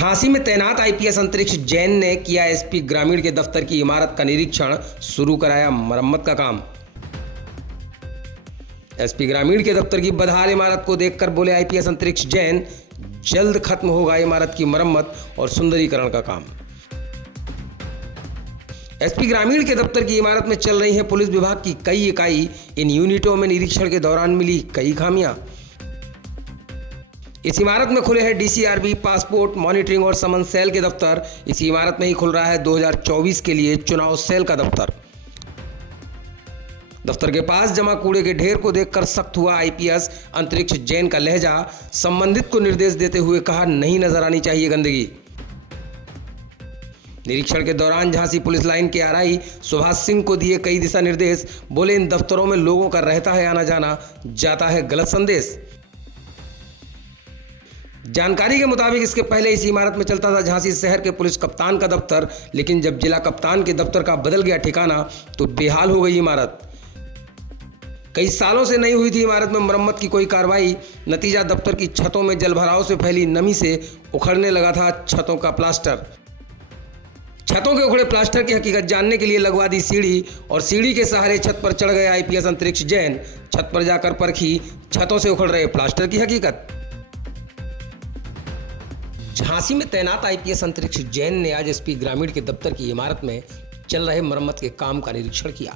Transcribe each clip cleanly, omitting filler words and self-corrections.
झांसी में तैनात आईपीएस अंतरिक्ष जैन ने किया एसपी ग्रामीण के दफ्तर की इमारत का निरीक्षण, शुरू कराया मरम्मत का काम। एसपी ग्रामीण के दफ्तर की बदहाल इमारत को देखकर बोले आईपीएस अंतरिक्ष जैन, जल्द खत्म होगा इमारत की मरम्मत और सुंदरीकरण का काम। एसपी ग्रामीण के दफ्तर की इमारत में चल रही है पुलिस विभाग की कई इकाई। इन यूनिटों में निरीक्षण के दौरान मिली कई खामियां। इस इमारत में खुले हैं डीसीआरबी, पासपोर्ट, मॉनिटरिंग और समन सेल के दफ्तर। इसी इमारत में ही खुल रहा है 2024 के लिए चुनाव सेल का दफ्तर। दफ्तर के पास जमा कूड़े के ढेर को देखकर सख्त हुआ आईपीएस अंतरिक्ष जैन का लहजा। संबंधित को निर्देश देते हुए कहा, नहीं नजर आनी चाहिए गंदगी। निरीक्षण के दौरान झांसी पुलिस लाइन के आरआई सुभाष सिंह को दिए कई दिशा निर्देश। बोले, इन दफ्तरों में लोगों का रहता है आना जाना, जाता है गलत संदेश। जानकारी के मुताबिक इसके पहले इस इमारत में चलता था झांसी शहर के पुलिस कप्तान का दफ्तर, लेकिन जब जिला कप्तान के दफ्तर का बदल गया ठिकाना तो बेहाल हो गई इमारत। कई सालों से नहीं हुई थी इमारत में मरम्मत की कोई कार्रवाई। नतीजा, दफ्तर की छतों में जलभराव से फैली नमी से उखड़ने लगा था छतों का प्लास्टर। छतों के उखड़े प्लास्टर की हकीकत जानने के लिए लगवा दी सीढ़ी और सीढ़ी के सहारे छत पर चढ़ गए आईपीएस अंतरिक्ष जैन। छत पर जाकर परखी छतों से उखड़ रहे प्लास्टर की हकीकत। झांसी में तैनात आईपीएस अंतरिक्ष जैन ने आज एसपी ग्रामीण के दफ्तर की इमारत में चल रहे मरम्मत के काम का निरीक्षण किया।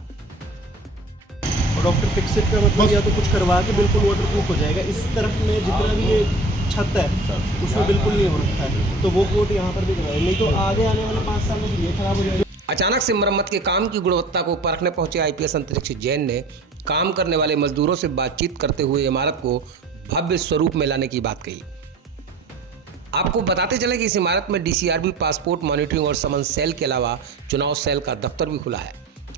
डॉक्टर फिक्सिट का मतलब या तो कुछ करवा के बिल्कुल वाटरप्रूफ हो जाएगा। इस तरफ में जितना भी ये छत है उसमें बिल्कुल नहीं हो रखा है, तो वो कोट यहाँ पर भी करवाए, नहीं तो आगे आने वाले 5 साल में ये खराब हो जाएगा। अचानक से मरम्मत के काम की गुणवत्ता को परखने पहुंचे आईपीएस अंतरिक्ष जैन ने काम करने वाले मजदूरों से बातचीत करते हुए इमारत को भव्य स्वरूप में लाने की बात कही। आपको बताते चले कि इस इमारत में डीसीआरबी, पासपोर्ट, मॉनिटरिंग और समन सेल के अलावा चुनाव सेल का दफ्तर भी खुला है।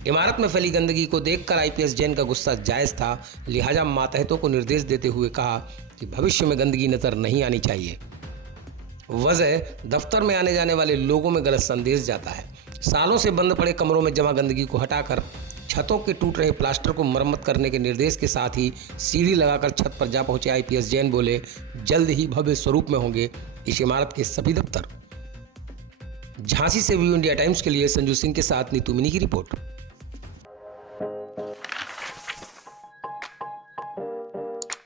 इमारत में फैली गंदगी को देखकर आईपीएस जैन का गुस्सा जायज था, लिहाजा मातहतों को निर्देश देते हुए कहा कि भविष्य में गंदगी नजर नहीं आनी चाहिए। वजह, दफ्तर में आने जाने वाले लोगों में गलत संदेश जाता है। सालों से बंद पड़े कमरों में जमा गंदगी को हटाकर छतों के टूट रहे प्लास्टर को मरम्मत करने के निर्देश के साथ ही सीढ़ी लगाकर छत पर जा पहुंचे आईपीएस जैन बोले, जल्द ही भव्य स्वरूप में होंगे इस इमारत के सभी दफ्तर। झांसी से व्यू इंडिया टाइम्स के लिए संजू सिंह के साथ नीतू मिनी की रिपोर्ट।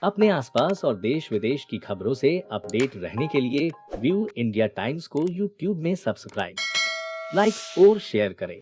अपने आसपास और देश विदेश की खबरों से अपडेट रहने के लिए व्यू इंडिया टाइम्स को यूट्यूब में सब्सक्राइब, लाइक और शेयर करें।